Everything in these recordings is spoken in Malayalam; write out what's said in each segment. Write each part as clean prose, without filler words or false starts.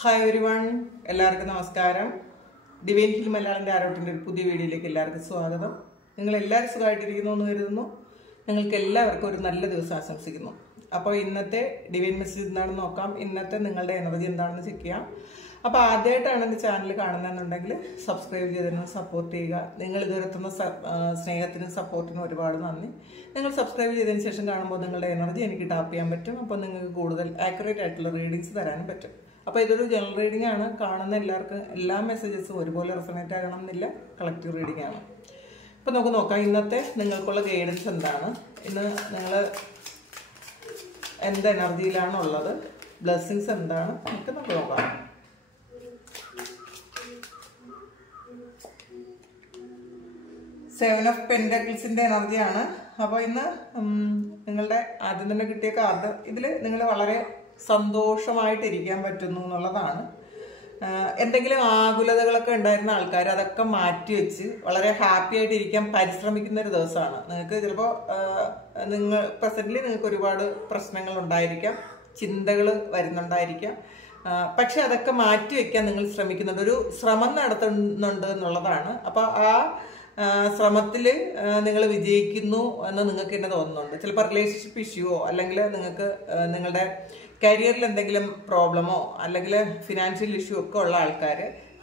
ഹായ് എവരിവൺ, എല്ലാവർക്കും നമസ്കാരം. ഡിവൈൻ ഹിൽ മലയാളൻ്റെ ആരോട്ടിൻ്റെ ഒരു പുതിയ വീഡിയോയിലേക്ക് എല്ലാവർക്കും സ്വാഗതം. നിങ്ങളെല്ലാവരും സുഖമായിട്ടിരിക്കുന്നു എന്ന് കരുതുന്നു. നിങ്ങൾക്ക് എല്ലാവർക്കും ഒരു നല്ല ദിവസം ആശംസിക്കുന്നു. അപ്പോൾ ഇന്നത്തെ ഡിവൈൻ മെസ്സേജ് എന്താണെന്ന് നോക്കാം. ഇന്നത്തെ നിങ്ങളുടെ എനർജി എന്താണെന്ന് ചെക്ക് ചെയ്യാം. അപ്പോൾ ആദ്യമായിട്ടാണ് എൻ്റെ ചാനൽ കാണുന്നതെന്നുണ്ടെങ്കിൽ സബ്സ്ക്രൈബ് ചെയ്തതിനും സപ്പോർട്ട് ചെയ്യുക. നിങ്ങൾ ഇതുവരെ എത്തുന്ന സ്നേഹത്തിനും സപ്പോർട്ടിനും ഒരുപാട് നന്ദി. നിങ്ങൾ സബ്സ്ക്രൈബ് ചെയ്തതിന് ശേഷം കാണുമ്പോൾ നിങ്ങളുടെ എനർജി എനിക്ക് ടാപ്പ് ചെയ്യാൻ പറ്റും. അപ്പോൾ നിങ്ങൾക്ക് കൂടുതൽ ആക്യുറേറ്റ് ആയിട്ടുള്ള റീഡിങ്സ് തരാനും പറ്റും. അപ്പോൾ ഇതൊരു ജനറൽ റീഡിംഗ് ആണ്. കാണുന്ന എല്ലാവർക്കും എല്ലാ മെസ്സേജസും ഒരുപോലെ റെസണേറ്റ് ആകണം എന്നില്ല. കളക്റ്റീവ് റീഡിംഗ് ആണ്. അപ്പോൾ നമുക്ക് നോക്കാം ഇന്നത്തെ നിങ്ങൾക്കുള്ള ഗൈഡൻസ് എന്താണ്, ഇന്ന് നിങ്ങൾ എന്ത് എനർജിയിലാണ് ഉള്ളത്, ബ്ലെസ്സിങ്സ് എന്താണ് നമുക്ക് നോക്കാം. സെവൻ ഓഫ് പെന്റക്കിൾസിന്റെ എനർജിയാണ്. അപ്പോൾ ഇന്ന് നിങ്ങളുടെ ആദ്യം തന്നെ കിട്ടിയ കാർഡ്, ഇതിൽ നിങ്ങൾ വളരെ സന്തോഷമായിട്ടിരിക്കാൻ പറ്റുന്നു എന്നുള്ളതാണ്. എന്തെങ്കിലും ആകുലതകളൊക്കെ ഉണ്ടായിരുന്ന ആൾക്കാർ അതൊക്കെ മാറ്റിവെച്ച് വളരെ ഹാപ്പി ആയിട്ട് ഇരിക്കാൻ പരിശ്രമിക്കുന്ന ഒരു ദിവസമാണ്. നിങ്ങൾക്ക് ചിലപ്പോൾ നിങ്ങൾ പ്രസന്റ്ലി നിങ്ങൾക്ക് ഒരുപാട് പ്രശ്നങ്ങൾ ഉണ്ടായിരിക്കാം, ചിന്തകൾ വരുന്നുണ്ടായിരിക്കാം. പക്ഷെ അതൊക്കെ മാറ്റിവെക്കാൻ നിങ്ങൾ ശ്രമിക്കുന്നുണ്ട്, ഒരു ശ്രമം നടത്തുന്നുണ്ട് എന്നുള്ളതാണ്. അപ്പോൾ ആ ശ്രമത്തിൽ നിങ്ങൾ വിജയിക്കുന്നു എന്ന് നിങ്ങൾക്ക് തന്നെ തോന്നുന്നുണ്ട്. ചിലപ്പോൾ റിലേഷൻഷിപ്പ് ഇഷ്യൂവോ അല്ലെങ്കിൽ നിങ്ങൾക്ക് നിങ്ങളുടെ കരിയറിൽ എന്തെങ്കിലും പ്രോബ്ലമോ അല്ലെങ്കിൽ ഫിനാൻഷ്യൽ ഇഷ്യൂ ഒക്കെ ഉള്ള ആൾക്കാർ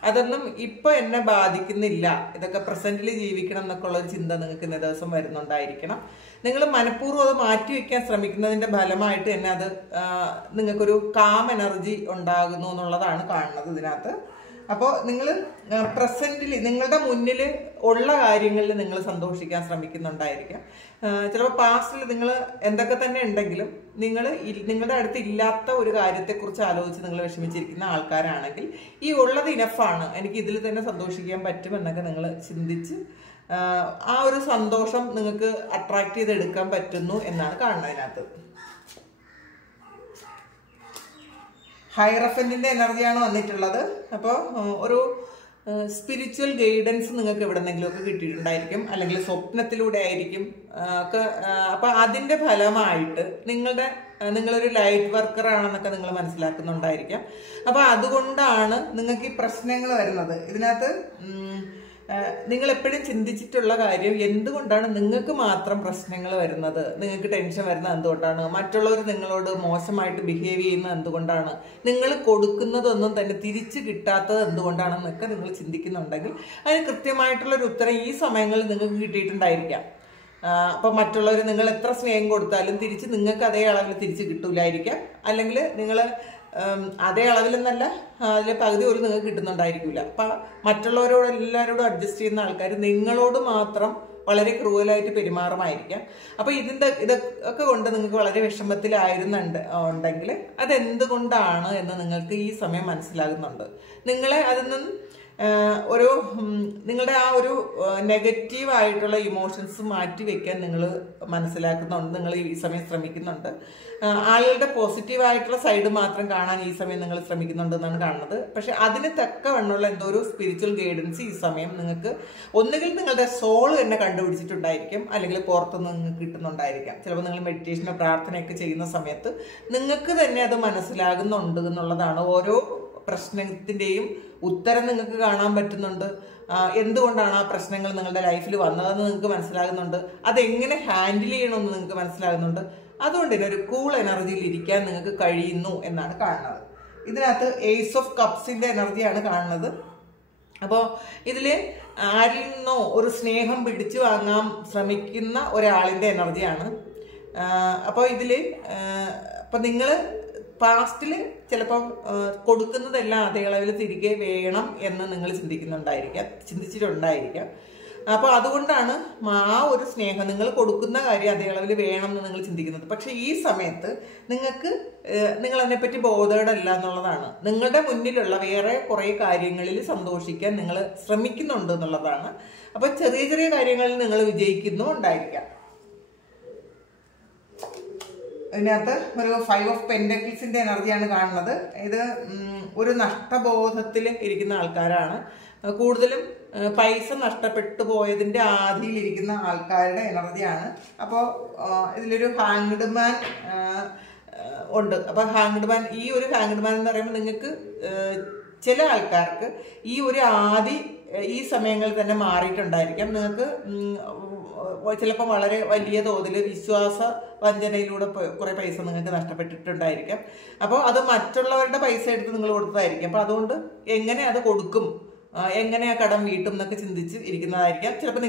അതൊന്നും ഇപ്പം എന്നെ ബാധിക്കുന്നില്ല, ഇതൊക്കെ പ്രസന്റിൽ ജീവിക്കണം എന്നൊക്കെ ഉള്ള ഒരു ചിന്ത നിങ്ങൾക്ക് ഇന്ന ദിവസം വരുന്നുണ്ടായിരിക്കണം. നിങ്ങൾ മനഃപൂർവ്വം അത് മാറ്റിവെക്കാൻ ശ്രമിക്കുന്നതിൻ്റെ ഫലമായിട്ട് തന്നെ അത് നിങ്ങൾക്കൊരു കാം എനർജി ഉണ്ടാകുന്നു എന്നുള്ളതാണ് കാണുന്നത് ഇതിനകത്ത്. അപ്പോൾ നിങ്ങൾ പ്രസന്റിൽ നിങ്ങളുടെ മുന്നിൽ ഉള്ള കാര്യങ്ങളിൽ നിങ്ങൾ സന്തോഷിക്കാൻ ശ്രമിക്കുന്നുണ്ടായിരിക്കാം. ചിലപ്പോൾ പാസ്റ്റിൽ നിങ്ങൾ എന്തൊക്കെ തന്നെ ഉണ്ടെങ്കിലും നിങ്ങളുടെ അടുത്ത് ഇല്ലാത്ത ഒരു കാര്യത്തെക്കുറിച്ച് ആലോചിച്ച് നിങ്ങൾ വിഷമിച്ചിരിക്കുന്ന ആൾക്കാരാണെങ്കിൽ ഈ ഉള്ളത് ഇനഫാണ്, എനിക്ക് ഇതിൽ തന്നെ സന്തോഷിക്കാൻ പറ്റും എന്നൊക്കെ നിങ്ങൾ ചിന്തിച്ച് ആ ഒരു സന്തോഷം നിങ്ങൾക്ക് അട്രാക്ട് ചെയ്തെടുക്കാൻ പറ്റുന്നു എന്നാണ് കാണുന്നതിനകത്ത്. ഹൈറഫന്റിന്റെ എനർജിയാണ് വന്നിട്ടുള്ളത്. അപ്പോൾ ഒരു സ്പിരിച്വൽ ഗൈഡൻസ് നിങ്ങൾക്ക് എവിടെന്നെങ്കിലുമൊക്കെ കിട്ടിയിട്ടുണ്ടായിരിക്കും, അല്ലെങ്കിൽ സ്വപ്നത്തിലൂടെ ആയിരിക്കും ഒക്കെ. അപ്പം അതിൻ്റെ ഫലമായിട്ട് നിങ്ങളൊരു ലൈറ്റ് വർക്കർ ആണെന്നൊക്കെ നിങ്ങൾ മനസ്സിലാക്കുന്നുണ്ടായിരിക്കാം. അപ്പം അതുകൊണ്ടാണ് നിങ്ങൾക്ക് ഈ പ്രശ്നങ്ങൾ വരുന്നത്. ഇതിനകത്ത് നിങ്ങൾ എപ്പോഴും ചിന്തിച്ചിട്ടുള്ള കാര്യം, എന്തുകൊണ്ടാണ് നിങ്ങൾക്ക് മാത്രം പ്രശ്നങ്ങൾ വരുന്നത്, നിങ്ങൾക്ക് ടെൻഷൻ വരുന്നത് എന്തുകൊണ്ടാണ്, മറ്റുള്ളവർ നിങ്ങളോട് മോശമായിട്ട് ബിഹേവ് ചെയ്യുന്നത് എന്തുകൊണ്ടാണ്, നിങ്ങൾ കൊടുക്കുന്നതൊന്നും തന്നെ തിരിച്ചു കിട്ടാത്തത് എന്തുകൊണ്ടാണെന്നൊക്കെ നിങ്ങൾ ചിന്തിക്കുന്നുണ്ടെങ്കിൽ അതിന് കൃത്യമായിട്ടുള്ളൊരു ഉത്തരം ഈ സമയങ്ങളിൽ നിങ്ങൾക്ക് കിട്ടിയിട്ടുണ്ടായിരിക്കാം. അപ്പം മറ്റുള്ളവർ നിങ്ങൾ എത്ര സ്നേഹം കൊടുത്താലും തിരിച്ച് നിങ്ങൾക്ക് അതേ അളവിൽ തിരിച്ച് കിട്ടൂലായിരിക്കാം, അല്ലെങ്കിൽ നിങ്ങൾ അതേ അളവിലെന്നല്ല അതിലെ പകുതി പോലും നിങ്ങൾക്ക് കിട്ടുന്നുണ്ടായിരിക്കില്ല. അപ്പം മറ്റുള്ളവരോട് എല്ലാവരോടും അഡ്ജസ്റ്റ് ചെയ്യുന്ന ആൾക്കാർ നിങ്ങളോട് മാത്രം വളരെ ക്രൂവലായിട്ട് പെരുമാറുമായിരിക്കാം. അപ്പോൾ ഇതൊക്കെ കൊണ്ട് നിങ്ങൾക്ക് വളരെ വിഷമത്തിലായിരുന്നുണ്ടെങ്കിൽ അതെന്തുകൊണ്ടാണ് എന്ന് നിങ്ങൾക്ക് ഈ സമയം മനസ്സിലാകുന്നുണ്ട്. നിങ്ങളെ അതിൽ നിന്നും നിങ്ങളുടെ ആ ഒരു നെഗറ്റീവായിട്ടുള്ള ഇമോഷൻസ് മാറ്റി വെക്കാൻ നിങ്ങൾ മനസ്സിലാക്കുന്നുണ്ട്, നിങ്ങൾ ഈ സമയം ശ്രമിക്കുന്നുണ്ട്. ആളുകളുടെ പോസിറ്റീവായിട്ടുള്ള സൈഡ് മാത്രം കാണാൻ ഈ സമയം നിങ്ങൾ ശ്രമിക്കുന്നുണ്ട് എന്നാണ് കാണുന്നത്. പക്ഷെ അതിന് തക്കവണ്ണമുള്ള എന്തോ ഒരു സ്പിരിച്വൽ ഗൈഡൻസ് ഈ സമയം നിങ്ങൾക്ക് ഒന്നുകിൽ നിങ്ങളുടെ സോൾ തന്നെ കണ്ടുപിടിച്ചിട്ടുണ്ടായിരിക്കും, അല്ലെങ്കിൽ പുറത്തുനിന്ന് നിങ്ങൾക്ക് കിട്ടുന്നുണ്ടായിരിക്കാം. ചിലപ്പോൾ നിങ്ങൾ മെഡിറ്റേഷനോ പ്രാർത്ഥനയൊക്കെ ചെയ്യുന്ന സമയത്ത് നിങ്ങൾക്ക് തന്നെ അത് മനസ്സിലാകുന്നുണ്ട് എന്നുള്ളതാണ്. ഓരോ പ്രശ്നത്തിൻ്റെയും ഉത്തരം നിങ്ങൾക്ക് കാണാൻ പറ്റുന്നുണ്ട്. എന്തുകൊണ്ടാണ് ആ പ്രശ്നങ്ങൾ നിങ്ങളുടെ ലൈഫിൽ വന്നതെന്ന് നിങ്ങൾക്ക് മനസ്സിലാകുന്നുണ്ട്. അതെങ്ങനെ ഹാൻഡിൽ ചെയ്യണമെന്ന് നിങ്ങൾക്ക് മനസ്സിലാകുന്നുണ്ട്. അതുകൊണ്ട് തന്നെ ഒരു കൂൾ എനർജിയിൽ ഇരിക്കാൻ നിങ്ങൾക്ക് കഴിയുന്നു എന്നാണ് കാണുന്നത്. ഇതിനകത്ത് ഏസ് ഓഫ് കപ്സിന്റെ എനർജിയാണ് കാണുന്നത്. അപ്പോൾ ഇതിൽ ആരിൽ നിന്നോ ഒരു സ്നേഹം പിടിച്ചു വാങ്ങാൻ ശ്രമിക്കുന്ന ഒരാളിൻ്റെ എനർജിയാണ്. അപ്പോൾ ഇതിൽ ഇപ്പം നിങ്ങൾ പാസ്റ്റിൽ ചിലപ്പം കൊടുക്കുന്നതെല്ലാം അതേ അളവിൽ തിരികെ വേണം എന്ന് നിങ്ങൾ ചിന്തിച്ചിട്ടുണ്ടായിരിക്കാം. അപ്പോൾ അതുകൊണ്ടാണ് ആ ഒരു സ്നേഹം നിങ്ങൾ കൊടുക്കുന്ന കാര്യം അതേ അളവിൽ വേണം എന്ന് നിങ്ങൾ ചിന്തിക്കുന്നത്. പക്ഷെ ഈ സമയത്ത് നിങ്ങൾ അതിനെപ്പറ്റി ബോധേഡല്ല എന്നുള്ളതാണ്. നിങ്ങളുടെ മുന്നിലുള്ള വേറെ കുറേ കാര്യങ്ങളിൽ സന്തോഷിക്കാൻ നിങ്ങൾ ശ്രമിക്കുന്നുണ്ട് എന്നുള്ളതാണ്. അപ്പോൾ ചെറിയ ചെറിയ കാര്യങ്ങളിൽ നിങ്ങൾ വിജയിക്കുന്നുണ്ടായിരിക്കാം. ഇതിനകത്ത് ഒരു 5 ഓഫ് പെന്റക്കിൾസിന്റെ എനർജിയാണ് കാണുന്നത്. ഇത് ഒരു നഷ്ടബോധത്തിൽ ഇരിക്കുന്ന ആൾക്കാരാണ്. കൂടുതലും പൈസ നഷ്ടപ്പെട്ടു പോയതിൻ്റെ ആധിയിലിരിക്കുന്ന ആൾക്കാരുടെ എനർജിയാണ്. അപ്പോൾ ഇതിലൊരു ഹാങ്ഡ് മാൻ ഉണ്ട്. അപ്പോൾ ഹാങ്ഡ് മാൻ, ഈ ഒരു ഹാങ്ഡ് മാൻ എന്ന് പറയുമ്പോൾ നിങ്ങൾക്ക് ചില ആൾക്കാർക്ക് ഈ ഒരു ഈ സമയങ്ങളിൽ തന്നെ മാറിയിട്ടുണ്ടായിരിക്കാം. നിങ്ങൾക്ക് ചിലപ്പോൾ വളരെ വലിയ തോതിൽ വിശ്വാസ വഞ്ചനയിലൂടെ കുറേ പൈസ നിങ്ങൾക്ക് നഷ്ടപ്പെട്ടിട്ടുണ്ടായിരിക്കാം. അപ്പോൾ അത് മറ്റുള്ളവരുടെ പൈസ എടുത്ത് നിങ്ങൾ കൊടുത്തതായിരിക്കും. അപ്പോൾ അതുകൊണ്ട് എങ്ങനെ അത് കൊടുക്കും, എങ്ങനെ ആ കടം വീട്ടും എന്നൊക്കെ ചിന്തിച്ച് ഇരിക്കുന്നതായിരിക്കാം. ചിലപ്പോൾ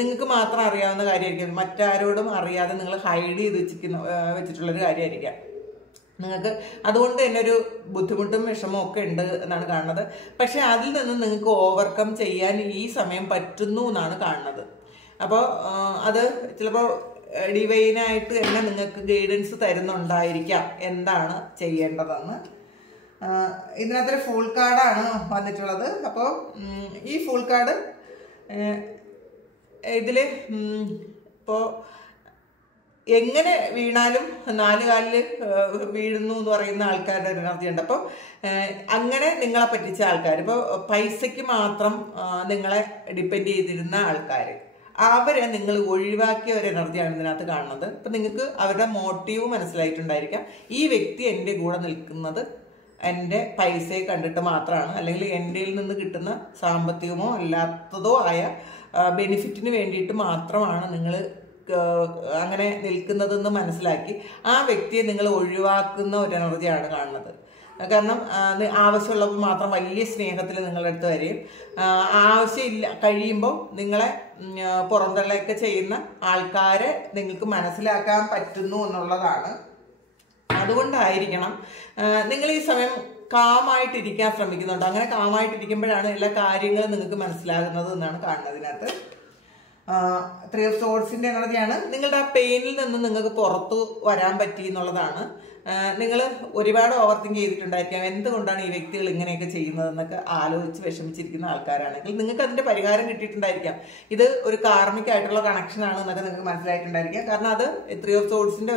നിങ്ങൾക്ക് മാത്രം അറിയാവുന്ന കാര്യമായിരിക്കും, മറ്റാരോടും അറിയാതെ നിങ്ങൾ ഹൈഡ് ചെയ്ത് വെച്ചിട്ടുള്ളൊരു കാര്യമായിരിക്കാം നിങ്ങൾക്ക്. അതുകൊണ്ട് തന്നെ ഒരു ബുദ്ധിമുട്ടും വിഷമവും ഒക്കെ ഉണ്ട് എന്നാണ് കാണുന്നത്. പക്ഷെ അതിൽ നിന്ന് നിങ്ങൾക്ക് ഓവർകം ചെയ്യാൻ ഈ സമയം പറ്റുന്നു എന്നാണ് കാണുന്നത്. അപ്പോൾ അത് ചിലപ്പോൾ ഡിവൈനായിട്ട് തന്നെ നിങ്ങൾക്ക് ഗൈഡൻസ് തരുന്നുണ്ടായിരിക്കാം എന്താണ് ചെയ്യേണ്ടതെന്ന്. ഇതിനകത്തൊരു ഫുൾ കാർഡാണ് വന്നിട്ടുള്ളത്. അപ്പോൾ ഈ ഫുൾ കാർഡ് ഇതിൽ ഇപ്പോൾ എങ്ങനെ വീണാലും 4 കാലിൽ വീഴുന്നു എന്ന് പറയുന്ന ആൾക്കാരുടെ ഒരു എനർജി ഉണ്ട്. അപ്പോൾ അങ്ങനെ നിങ്ങളെ പറ്റിച്ച ആൾക്കാർ, ഇപ്പോൾ പൈസയ്ക്ക് മാത്രം നിങ്ങളെ ഡിപ്പെൻഡ് ചെയ്തിരുന്ന ആൾക്കാർ, അവരെ നിങ്ങൾ ഒഴിവാക്കിയ ഒരു എനർജിയാണ് ഇതിനകത്ത് കാണുന്നത്. അപ്പം നിങ്ങൾക്ക് അവരുടെ മോട്ടീവ് മനസ്സിലായിട്ടുണ്ടായിരിക്കാം. ഈ വ്യക്തി എൻ്റെ കൂടെ നിൽക്കുന്നത് എൻ്റെ പൈസയെ കണ്ടിട്ട് മാത്രമാണ്, അല്ലെങ്കിൽ എൻ്റെ നിന്ന് കിട്ടുന്ന സാമ്പത്തികമോ അല്ലാത്തതോ ആയ ബെനിഫിറ്റിന് വേണ്ടിയിട്ട് മാത്രമാണ് നിങ്ങൾ അങ്ങനെ നിൽക്കുന്നതെന്ന് മനസ്സിലാക്കി ആ വ്യക്തിയെ നിങ്ങൾ ഒഴിവാക്കുന്ന ഒരു എനർജിയാണ് കാണുന്നത്. കാരണം ആവശ്യമുള്ളപ്പോൾ മാത്രം വലിയ സ്നേഹത്തിൽ നിങ്ങളുടെ അടുത്ത് വരികയും ആവശ്യമില്ല കഴിയുമ്പോൾ നിങ്ങളെ പുറന്തള്ളയൊക്കെ ചെയ്യുന്ന ആൾക്കാരെ നിങ്ങൾക്ക് മനസ്സിലാക്കാൻ പറ്റുന്നു എന്നുള്ളതാണ്. അതുകൊണ്ടായിരിക്കണം നിങ്ങൾ ഈ സമയം കാമായിട്ടിരിക്കാൻ ശ്രമിക്കുന്നുണ്ട്. അങ്ങനെ കാമായിട്ടിരിക്കുമ്പോഴാണ് എല്ലാ കാര്യങ്ങളും നിങ്ങൾക്ക് മനസ്സിലാകുന്നത് എന്നാണ് കാണുന്നതിനകത്ത്. 3 of Swordsന്റെ എനർജിയാണ്. നിങ്ങളുടെ ആ പെയിനിൽ നിന്ന് നിങ്ങൾക്ക് പുറത്തു വരാൻ പറ്റി എന്നുള്ളതാണ്. നിങ്ങൾ ഒരുപാട് ഓവർ തിങ്ക് ചെയ്തിട്ടുണ്ടായിരിക്കാം, എന്തുകൊണ്ടാണ് ഈ വ്യക്തികൾ ഇങ്ങനെയൊക്കെ ചെയ്യുന്നതെന്നൊക്കെ ആലോചിച്ച് വിഷമിച്ചിരിക്കുന്ന ആൾക്കാരാണെങ്കിൽ നിങ്ങൾക്ക് അതിന്റെ പരിഹാരം കിട്ടിയിട്ടുണ്ടായിരിക്കാം. ഇത് ഒരു കാർമിക് ആയിട്ടുള്ള കണക്ഷൻ ആണ് എന്നൊക്കെ നിങ്ങൾക്ക് മനസ്സിലായിട്ടുണ്ടായിരിക്കാം. കാരണം അത് 3 of Swordsന്റെ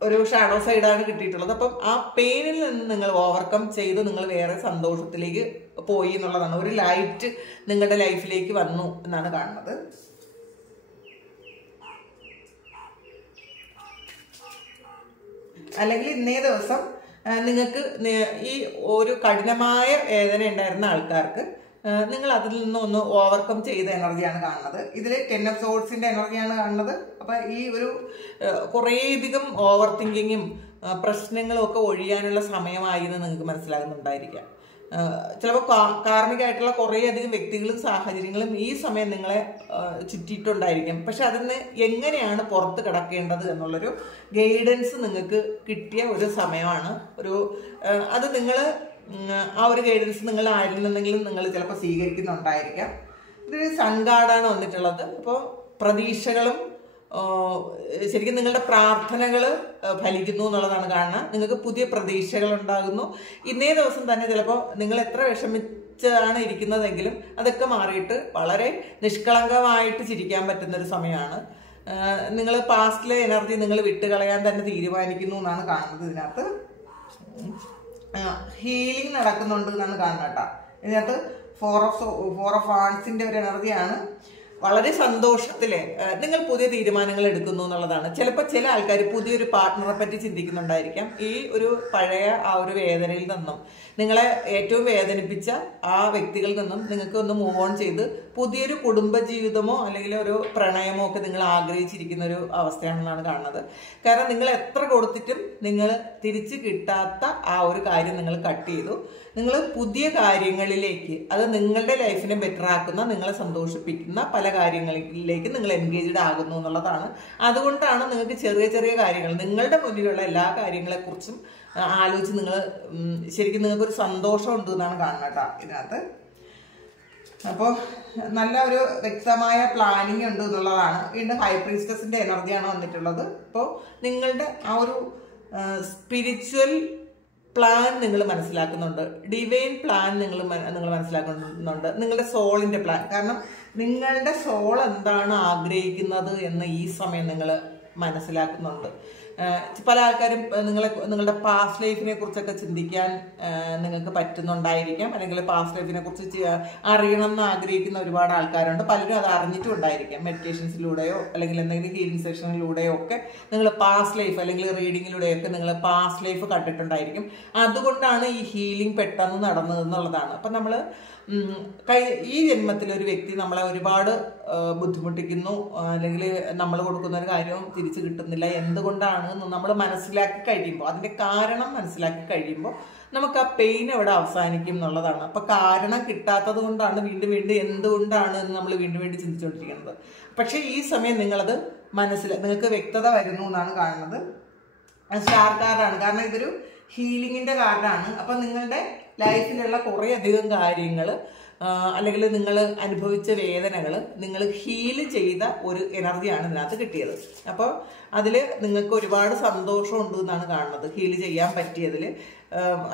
ഒരു ഷാഡോ സൈഡാണ് കിട്ടിയിട്ടുള്ളത്. അപ്പം ആ പെയിനിൽ നിന്ന് നിങ്ങൾ ഓവർകം ചെയ്ത് നിങ്ങൾ വേറെ സന്തോഷത്തിലേക്ക് പോയി എന്നുള്ളതാണ്. ഒരു ലൈറ്റ് നിങ്ങളുടെ ലൈഫിലേക്ക് വന്നു എന്നാണ് കാണുന്നത്. അല്ലെങ്കിൽ ഇന്നേ ദിവസം നിങ്ങൾക്ക് ഈ ഒരു കഠിനമായ വേദന ഉണ്ടായിരുന്ന ആൾക്കാർക്ക് നിങ്ങൾ അതിൽ നിന്നൊന്ന് ഓവർകം ചെയ്ത എനർജിയാണ് കാണുന്നത്. ഇതിൽ 10 of Swordsന്റെ എനർജിയാണ് കാണുന്നത്. അപ്പം ഈ ഒരു കുറേയധികം ഓവർ തിങ്കിങ്ങും പ്രശ്നങ്ങളും ഒക്കെ ഒഴിയാനുള്ള സമയമായി എന്ന് നിങ്ങൾക്ക് മനസ്സിലാകുന്നുണ്ടായിരിക്കാം. ചിലപ്പോൾ കാർമികമായിട്ടുള്ള കുറേയധികം വ്യക്തികളും സാഹചര്യങ്ങളും ഈ സമയം നിങ്ങളെ ചുറ്റിയിട്ടുണ്ടായിരിക്കും. പക്ഷെ അതിന് എങ്ങനെയാണ് പുറത്ത് കിടക്കേണ്ടത് എന്നുള്ളൊരു ഗൈഡൻസ് നിങ്ങൾക്ക് കിട്ടിയ ഒരു സമയമാണ്. അത് നിങ്ങൾ ആ ഒരു ഗൈഡൻസ് നിങ്ങൾ ആരിൽ നിന്നെങ്കിലും നിങ്ങൾ ചിലപ്പോൾ സ്വീകരിക്കുന്നുണ്ടായിരിക്കാം. ഇതൊരു സൺകാർഡാണ് വന്നിട്ടുള്ളത്. അപ്പോൾ പ്രതീക്ഷകളും ശരിക്കും നിങ്ങളുടെ പ്രാർത്ഥനകൾ ഫലിക്കുന്നു എന്നുള്ളതാണ് കാണുന്നത്. നിങ്ങൾക്ക് പുതിയ പ്രതീക്ഷകൾ ഉണ്ടാകുന്നു. ഇന്നേ ദിവസം തന്നെ ചിലപ്പോൾ നിങ്ങൾ എത്ര വിഷമിച്ചാണ് ഇരിക്കുന്നതെങ്കിലും അതൊക്കെ മാറിയിട്ട് വളരെ നിഷ്കളങ്കമായിട്ട് ചിരിക്കാൻ പറ്റുന്നൊരു സമയമാണ്. നിങ്ങൾ പാസ്റ്റിലെ എനർജി നിങ്ങൾ വിട്ടുകളയാൻ തന്നെ തീരുമാനിക്കുന്നു എന്നാണ് കാണുന്നത്. ഇതിനകത്ത് ഹീലിംഗ് നടക്കുന്നുണ്ട് എന്നാണ് കാണുന്നത് കേട്ടോ. ഇതിനകത്ത് 4 of Wandsന്റെ ഒരു എനർജിയാണ്. വളരെ സന്തോഷത്തില് നിങ്ങൾ പുതിയ തീരുമാനങ്ങൾ എടുക്കുന്നു എന്നുള്ളതാണ്. ചിലപ്പോൾ ചില ആൾക്കാർ പുതിയൊരു പാർട്ട്ണറെ പറ്റി ചിന്തിക്കുന്നുണ്ടായിരിക്കാം. ഈ ഒരു പഴയ ആ ഒരു വേദനയിൽ നിന്നും നിങ്ങളെ ഏറ്റവും വേദനിപ്പിച്ച ആ വ്യക്തികളിൽ നിന്നും നിങ്ങൾക്ക് ഒന്ന് മൂവ് ഓൺ ചെയ്ത് പുതിയൊരു കുടുംബജീവിതമോ അല്ലെങ്കിൽ ഒരു പ്രണയമോ ഒക്കെ നിങ്ങൾ ആഗ്രഹിച്ചിരിക്കുന്ന ഒരു അവസ്ഥയാണെന്നാണ് കാണുന്നത്. കാരണം നിങ്ങൾ എത്ര കൊടുത്തിട്ടും നിങ്ങൾ തിരിച്ച് കിട്ടാത്ത ആ ഒരു കാര്യം നിങ്ങൾ കട്ട് ചെയ്തു. നിങ്ങൾ പുതിയ കാര്യങ്ങളിലേക്ക്, അത് നിങ്ങളുടെ ലൈഫിനെ ബെറ്റർ ആക്കുന്ന, നിങ്ങളെ സന്തോഷിപ്പിക്കുന്ന പല കാര്യങ്ങളിലേക്ക് നിങ്ങൾ എൻഗേജ്ഡ് ആകുന്നു എന്നുള്ളതാണ്. അതുകൊണ്ടാണ് നിങ്ങൾക്ക് ചെറിയ ചെറിയ കാര്യങ്ങൾ, നിങ്ങളുടെ മുന്നിലുള്ള എല്ലാ കാര്യങ്ങളെക്കുറിച്ചും ആലോചിച്ച് നിങ്ങൾ ശരിക്കും നിങ്ങൾക്കൊരു സന്തോഷം ഉണ്ട് എന്നാണ് കാണുന്നത് കേട്ടോ ഇതിനകത്ത്. അപ്പോൾ നല്ല ഒരു വ്യക്തമായ പ്ലാനിങ് ഉണ്ട് എന്നുള്ളതാണ്. വീണ്ടും ഹൈ പ്രീസ്റ്റസിന്റെ എനർജിയാണ് വന്നിട്ടുള്ളത്. അപ്പോൾ നിങ്ങളുടെ ആ ഒരു സ്പിരിച്വൽ പ്ലാൻ നിങ്ങൾ മനസ്സിലാക്കുന്നുണ്ട്, ഡിവൈൻ പ്ലാൻ നിങ്ങൾ മനസ്സിലാക്കുന്നുണ്ട്, നിങ്ങളുടെ സോളിന്റെ പ്ലാൻ. കാരണം നിങ്ങളുടെ സോൾ എന്താണ് ആഗ്രഹിക്കുന്നത് എന്ന് ഈ സമയം നിങ്ങൾ മനസ്സിലാക്കുന്നുണ്ട്. പല ആൾക്കാരും നിങ്ങളുടെ പാസ്റ്റ് ലൈഫിനെ കുറിച്ചൊക്കെ ചിന്തിക്കാൻ നിങ്ങൾക്ക് പറ്റുന്നുണ്ടായിരിക്കാം, അല്ലെങ്കിൽ പാസ്റ്റ് ലൈഫിനെ കുറിച്ച് അറിയണം എന്ന് ആഗ്രഹിക്കുന്ന ഒരുപാട് ആൾക്കാരുണ്ട്. പലരും അത് അറിഞ്ഞിട്ടും ഉണ്ടായിരിക്കാം. മെഡിറ്റേഷൻസിലൂടെയോ അല്ലെങ്കിൽ എന്തെങ്കിലും ഹീലിംഗ് സെഷനിലൂടെയോ ഒക്കെ നിങ്ങൾ പാസ്റ്റ് ലൈഫ് അല്ലെങ്കിൽ റീഡിങ്ങിലൂടെയൊക്കെ നിങ്ങൾ പാസ്റ്റ് ലൈഫ് കണ്ടിട്ടുണ്ടായിരിക്കും. അതുകൊണ്ടാണ് ഈ ഹീലിംഗ് പെട്ടെന്ന് നടന്നത് എന്നുള്ളതാണ്. അപ്പം നമ്മൾ ഈ ജന്മത്തിൽ ഒരു വ്യക്തി നമ്മളെ ഒരുപാട് ബുദ്ധിമുട്ടിക്കുന്നു, അല്ലെങ്കിൽ നമ്മൾ കൊടുക്കുന്ന ഒരു കാര്യവും തിരിച്ചു കിട്ടുന്നില്ല, എന്തുകൊണ്ടാണ് നമ്മൾ മനസ്സിലാക്കി കഴിയുമ്പോൾ, അതിൻ്റെ കാരണം മനസ്സിലാക്കി കഴിയുമ്പോൾ നമുക്ക് ആ പെയിൻ എവിടെ അവസാനിക്കും എന്നുള്ളതാണ്. അപ്പൊ കാരണം കിട്ടാത്തത് കൊണ്ടാണ് വീണ്ടും വീണ്ടും എന്തുകൊണ്ടാണ് എന്ന് നമ്മൾ വീണ്ടും വീണ്ടും ചിന്തിച്ചുകൊണ്ടിരിക്കുന്നത്. പക്ഷെ ഈ സമയം നിങ്ങൾക്ക് വ്യക്തത വരുന്നു എന്നാണ് കാണുന്നത്. സ്റ്റാർ കാർഡാണ്, കാരണം ഇതൊരു ഹീലിങ്ങിന്റെ കാർഡാണ്. അപ്പൊ നിങ്ങളുടെ ലൈഫിലുള്ള കുറേ അധികം കാര്യങ്ങൾ അല്ലെങ്കിൽ നിങ്ങൾ അനുഭവിച്ച വേദനകൾ നിങ്ങൾ ഹീല് ചെയ്ത ഒരു എനർജിയാണ് ഇതിനകത്ത് കിട്ടിയത്. അപ്പോൾ അതിൽ നിങ്ങൾക്ക് ഒരുപാട് സന്തോഷമുണ്ട് എന്നാണ് കാണുന്നത് ഹീല് ചെയ്യാൻ പറ്റിയതിൽ.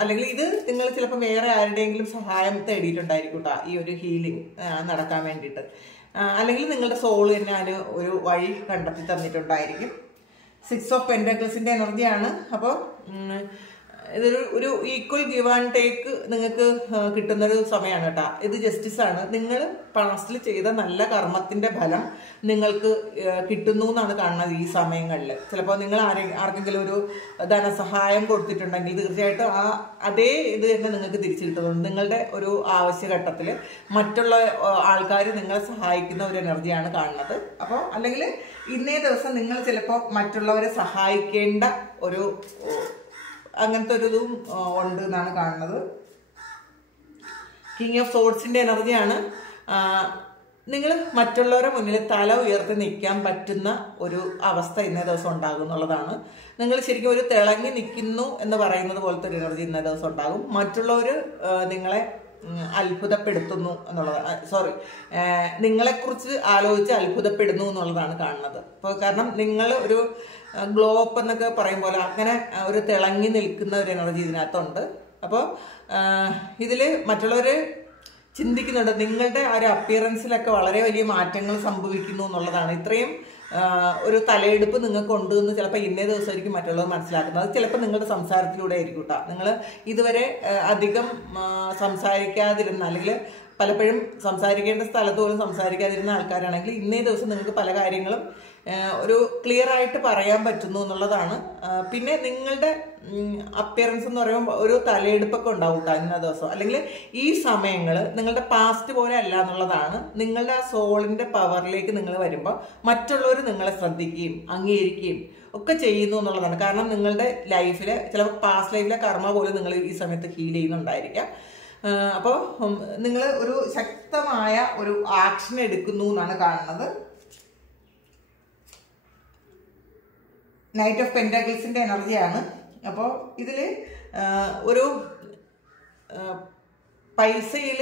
അല്ലെങ്കിൽ ഇത് നിങ്ങൾ ചിലപ്പോൾ വേറെ ആരുടെയെങ്കിലും സഹായം തേടിയിട്ടുണ്ടായിരിക്കും കേട്ടോ ഈ ഒരു ഹീലിംഗ് നടക്കാൻ വേണ്ടിയിട്ട്. അല്ലെങ്കിൽ നിങ്ങളുടെ സോള് തന്നെ അതിന് ഒരു വഴി കണ്ടെത്തി തന്നിട്ടുണ്ടായിരിക്കും. 6 ഓഫ് പെന്റക്കിൾസിന്റെ എനർജിയാണ്. അപ്പോൾ ഇതൊരു ഈക്വൽ ഗിവ് ആൻഡ് ടേക്ക് നിങ്ങൾക്ക് കിട്ടുന്നൊരു സമയമാണ് കേട്ടോ. ഇത് ജസ്റ്റിസ് ആണ്. നിങ്ങൾ പാസ്റ്റിൽ ചെയ്ത നല്ല കർമ്മത്തിന്റെ ഫലം നിങ്ങൾക്ക് കിട്ടുന്നു എന്നാണ് കാണുന്നത് ഈ സമയങ്ങളിൽ. ചിലപ്പോൾ നിങ്ങൾ ആർക്കെങ്കിലും ഒരു ധനസഹായം കൊടുത്തിട്ടുണ്ടെങ്കിൽ തീർച്ചയായിട്ടും അതേ ഇത് തന്നെ നിങ്ങൾക്ക് തിരിച്ചു കിട്ടുന്നുണ്ട്. നിങ്ങളുടെ ഒരു ആവശ്യഘട്ടത്തിൽ മറ്റുള്ള ആൾക്കാർ നിങ്ങളെ സഹായിക്കുന്ന ഒരു എനർജിയാണ് കാണുന്നത്. അപ്പോൾ അല്ലെങ്കിൽ ഇന്നേ ദിവസം നിങ്ങൾ ചിലപ്പോൾ മറ്റുള്ളവരെ സഹായിക്കേണ്ട ഒരു അങ്ങനത്തെ ഒരു ഇതും ഉണ്ട് എന്നാണ് കാണുന്നത്. കിങ് ഓഫ് സോർഡ്സിന്റെ എനർജിയാണ്. നിങ്ങൾ മറ്റുള്ളവരുടെ മുന്നിൽ തല ഉയർത്തി നിൽക്കാൻ പറ്റുന്ന ഒരു അവസ്ഥ ഇന്നേ ദിവസം ഉണ്ടാകും എന്നുള്ളതാണ്. നിങ്ങൾ ശരിക്കും ഒരു തിളങ്ങി നിൽക്കുന്നു എന്ന് പറയുന്നത് പോലത്തെ ഒരു എനർജി ഇന്നേ ദിവസം ഉണ്ടാകും. മറ്റുള്ളവർ നിങ്ങളെ അത്ഭുതപ്പെടുത്തുന്നു എന്നുള്ളത്, നിങ്ങളെക്കുറിച്ച് ആലോചിച്ച് അത്ഭുതപ്പെടുന്നു എന്നുള്ളതാണ് കാണുന്നത്. അപ്പോൾ കാരണം നിങ്ങൾ ഒരു ഗ്ലോ അപ്പ് എന്നൊക്കെ പറയും പോലെ അങ്ങനെ ഒരു തിളങ്ങി നിൽക്കുന്ന ഒരു എനർജി ഇതിനകത്തുണ്ട്. അപ്പോൾ ഇതിൽ മറ്റുള്ളവർ ചിന്തിക്കുന്നുണ്ട് നിങ്ങളുടെ ആ ഒരു അപ്പിയറൻസിലൊക്കെ വളരെ വലിയ മാറ്റങ്ങൾ സംഭവിക്കുന്നു എന്നുള്ളതാണ്. ഇത്രയും ഒരു തലയെടുപ്പ് നിങ്ങൾക്ക് ഉണ്ട് എന്ന് ചിലപ്പോൾ ഇന്നേ ദിവസമായിരിക്കും മറ്റുള്ളവർ മനസ്സിലാക്കുന്നത്. അത് ചിലപ്പോൾ നിങ്ങളുടെ സംസാരത്തിലൂടെ ആയിരിക്കും കേട്ടോ. നിങ്ങൾ ഇതുവരെ അധികം സംസാരിക്കാതിരുന്ന അല്ലെങ്കിൽ പലപ്പോഴും സംസാരിക്കേണ്ട സ്ഥലത്ത് പോലും സംസാരിക്കാതിരുന്ന ആൾക്കാരാണെങ്കിൽ ഇന്നേ ദിവസം നിങ്ങൾക്ക് പല കാര്യങ്ങളും ഒരു ക്ലിയർ ആയിട്ട് പറയാൻ പറ്റുന്നു എന്നുള്ളതാണ്. പിന്നെ നിങ്ങളുടെ അപ്പിയറൻസ് എന്ന് പറയുമ്പോൾ ഒരു തലയെടുപ്പൊക്കെ ഉണ്ടാവും കേട്ടോ ഇന്ന ദിവസം. അല്ലെങ്കിൽ ഈ സമയങ്ങൾ നിങ്ങളുടെ പാസ്റ്റ് പോലെ അല്ല എന്നുള്ളതാണ്. നിങ്ങളുടെ ആ സോളിന്റെ പവറിലേക്ക് നിങ്ങൾ വരുമ്പോൾ മറ്റുള്ളവർ നിങ്ങളെ ശ്രദ്ധിക്കുകയും അംഗീകരിക്കുകയും ഒക്കെ ചെയ്യുന്നു എന്നുള്ളതാണ്. കാരണം നിങ്ങളുടെ ലൈഫിലെ ചിലപ്പോൾ പാസ്റ്റ് ലൈഫിലെ കർമ്മ പോലും നിങ്ങൾ ഈ സമയത്ത് ഹീൽ ചെയ്യുന്നുണ്ടായിരിക്കാം. അപ്പോൾ നിങ്ങൾ ഒരു ശക്തമായ ഒരു ആക്ഷൻ എടുക്കുന്നു എന്നാണ് കാണുന്നത്. നൈറ്റ് ഓഫ് പെന്റക്കിൾസിന്റെ എനർജിയാണ്. അപ്പോൾ ഇതിൽ ഒരു പൈസയിൽ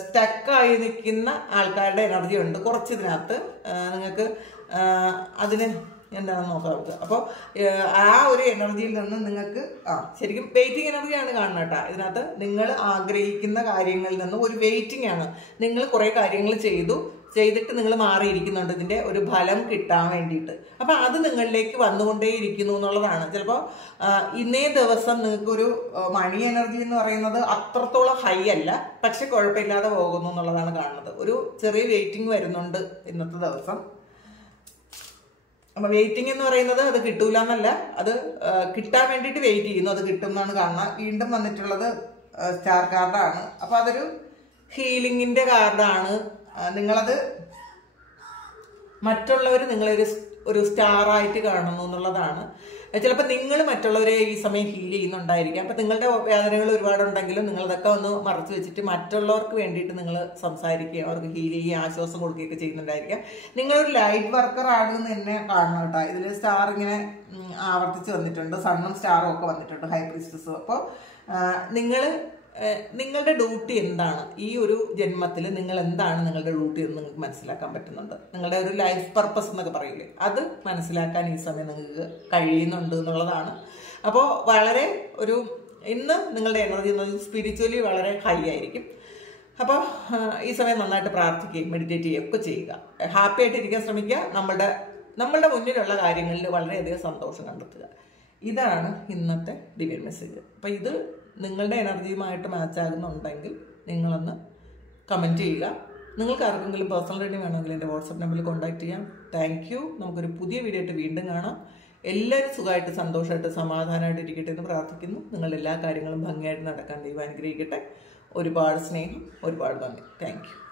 സ്റ്റക്കായി നിൽക്കുന്ന ആൾക്കാരുടെ എനർജി ഉണ്ട് കുറച്ച് ഇതിനകത്ത്. നിങ്ങൾക്ക് അതിന് എന്താണെന്ന് നോക്കാം നമുക്ക്. അപ്പോൾ ആ ഒരു എനർജിയിൽ നിന്ന് നിങ്ങൾക്ക് ശരിക്കും വെയിറ്റിംഗ് എനർജിയാണ് കാണുന്നത് കേട്ടോ ഇതിനകത്ത്. നിങ്ങൾ ആഗ്രഹിക്കുന്ന കാര്യങ്ങളിൽ നിന്ന് ഒരു വെയിറ്റിംഗ് ആണ്. നിങ്ങൾ കുറേ കാര്യങ്ങൾ ചെയ്തിട്ട് നിങ്ങൾ മാറിയിരിക്കുന്നുണ്ട് ഇതിൻ്റെ ഒരു ഫലം കിട്ടാൻ വേണ്ടിയിട്ട്. അപ്പം അത് നിങ്ങളിലേക്ക് വന്നുകൊണ്ടേയിരിക്കുന്നു എന്നുള്ളതാണ്. ചിലപ്പോൾ ഇന്നേ ദിവസം നിങ്ങൾക്കൊരു മണി എനർജി എന്ന് പറയുന്നത് അത്രത്തോളം ഹൈ അല്ല, പക്ഷെ കുഴപ്പമില്ലാതെ പോകുന്നു എന്നുള്ളതാണ് കാണുന്നത്. ഒരു ചെറിയ വെയിറ്റിംഗ് വരുന്നുണ്ട് ഇന്നത്തെ ദിവസം. അപ്പം വെയിറ്റിംഗ് എന്ന് പറയുന്നത് അത് കിട്ടൂല എന്നല്ല, അത് കിട്ടാൻ വേണ്ടിയിട്ട് വെയിറ്റ് ചെയ്യുന്നു, അത് കിട്ടും എന്നാണ് കാണുന്നത്. വീണ്ടും വന്നിട്ടുള്ളത് സ്റ്റാർ കാർഡാണ്. അപ്പം അതൊരു ഹീലിങ്ങിൻ്റെ കാർഡാണ്. നിങ്ങളത് മറ്റുള്ളവർ നിങ്ങളൊരു സ്റ്റാറായിട്ട് കാണുന്നു എന്നുള്ളതാണ്. ചിലപ്പോൾ നിങ്ങൾ മറ്റുള്ളവരെ ഈ സമയം ഹീൽ ചെയ്യുന്നുണ്ടായിരിക്കാം. അപ്പം നിങ്ങളുടെ വേദനകൾ ഒരുപാടുണ്ടെങ്കിലും നിങ്ങളതൊക്കെ ഒന്ന് മറച്ചു വെച്ചിട്ട് മറ്റുള്ളവർക്ക് വേണ്ടിയിട്ട് നിങ്ങൾ സംസാരിക്കുകയും അവർക്ക് ഹീൽ ചെയ്യുകയും ആശ്വാസം കൊടുക്കുകയൊക്കെ ചെയ്യുന്നുണ്ടായിരിക്കാം. നിങ്ങളൊരു ലൈറ്റ് വർക്കർ ആണെന്ന് തന്നെ കാണണം കേട്ടോ. ഇതിൽ സ്റ്റാർ ഇങ്ങനെ ആവർത്തിച്ച് വന്നിട്ടുണ്ട്, സണ്ണും സ്റ്റാറും ഒക്കെ വന്നിട്ടുണ്ട്, ഹൈ പ്രീസ്റ്റസും. അപ്പോൾ നിങ്ങളുടെ ഡ്യൂട്ടി എന്താണ്, ഈ ഒരു ജന്മത്തിൽ നിങ്ങൾ എന്താണ് നിങ്ങളുടെ ഡ്യൂട്ടി എന്ന് നിങ്ങൾക്ക് മനസ്സിലാക്കാൻ പറ്റുന്നുണ്ട്. നിങ്ങളുടെ ഒരു ലൈഫ് പർപ്പസ് എന്നൊക്കെ പറയില്ലേ, അത് മനസ്സിലാക്കാൻ ഈ സമയം നിങ്ങൾക്ക് കഴിയുന്നുണ്ട് എന്നുള്ളതാണ്. അപ്പോൾ വളരെ ഇന്ന് നിങ്ങളുടെ എനർജി സ്പിരിച്വലി വളരെ ഹൈ ആയിരിക്കും. അപ്പോൾ ഈ സമയം നന്നായിട്ട് പ്രാർത്ഥിക്കുകയും മെഡിറ്റേറ്റ് ചെയ്യുകയും ഒക്കെ ചെയ്യുക. ഹാപ്പി ആയിട്ട് ഇരിക്കാൻ ശ്രമിക്കുക. നമ്മുടെ നമ്മളുടെ മുന്നിലുള്ള കാര്യങ്ങളിൽ വളരെയധികം സന്തോഷം കണ്ടെത്തുക. ഇതാണ് ഇന്നത്തെ ഡിവൈൻ മെസ്സേജ്. അപ്പോൾ ഇത് നിങ്ങളുടെ എനർജിയുമായിട്ട് മാച്ച് ആകുന്നുണ്ടെങ്കിൽ നിങ്ങളൊന്ന് കമൻറ്റ് ചെയ്യുക. നിങ്ങൾക്ക് ആർക്കെങ്കിലും പേഴ്സണൽ റീഡിംഗ് വേണമെങ്കിൽ എൻ്റെ വാട്സപ്പ് നമ്പറിൽ കോൺടാക്ട് ചെയ്യാം. Thank you. നമുക്കൊരു പുതിയ വീഡിയോ ആയിട്ട് വീണ്ടും കാണാം. എല്ലാവരും സുഖമായിട്ട് സന്തോഷമായിട്ട് സമാധാനമായിട്ട് ഇരിക്കട്ടെ എന്ന് പ്രാർത്ഥിക്കുന്നു. നിങ്ങളുടെ എല്ലാ കാര്യങ്ങളും ഭംഗിയായിട്ട് നടക്കാൻ ദൈവം അനുഗ്രഹിക്കട്ടെ. ഒരുപാട് സ്നേഹം, ഒരുപാട് നന്ദി. Thank you.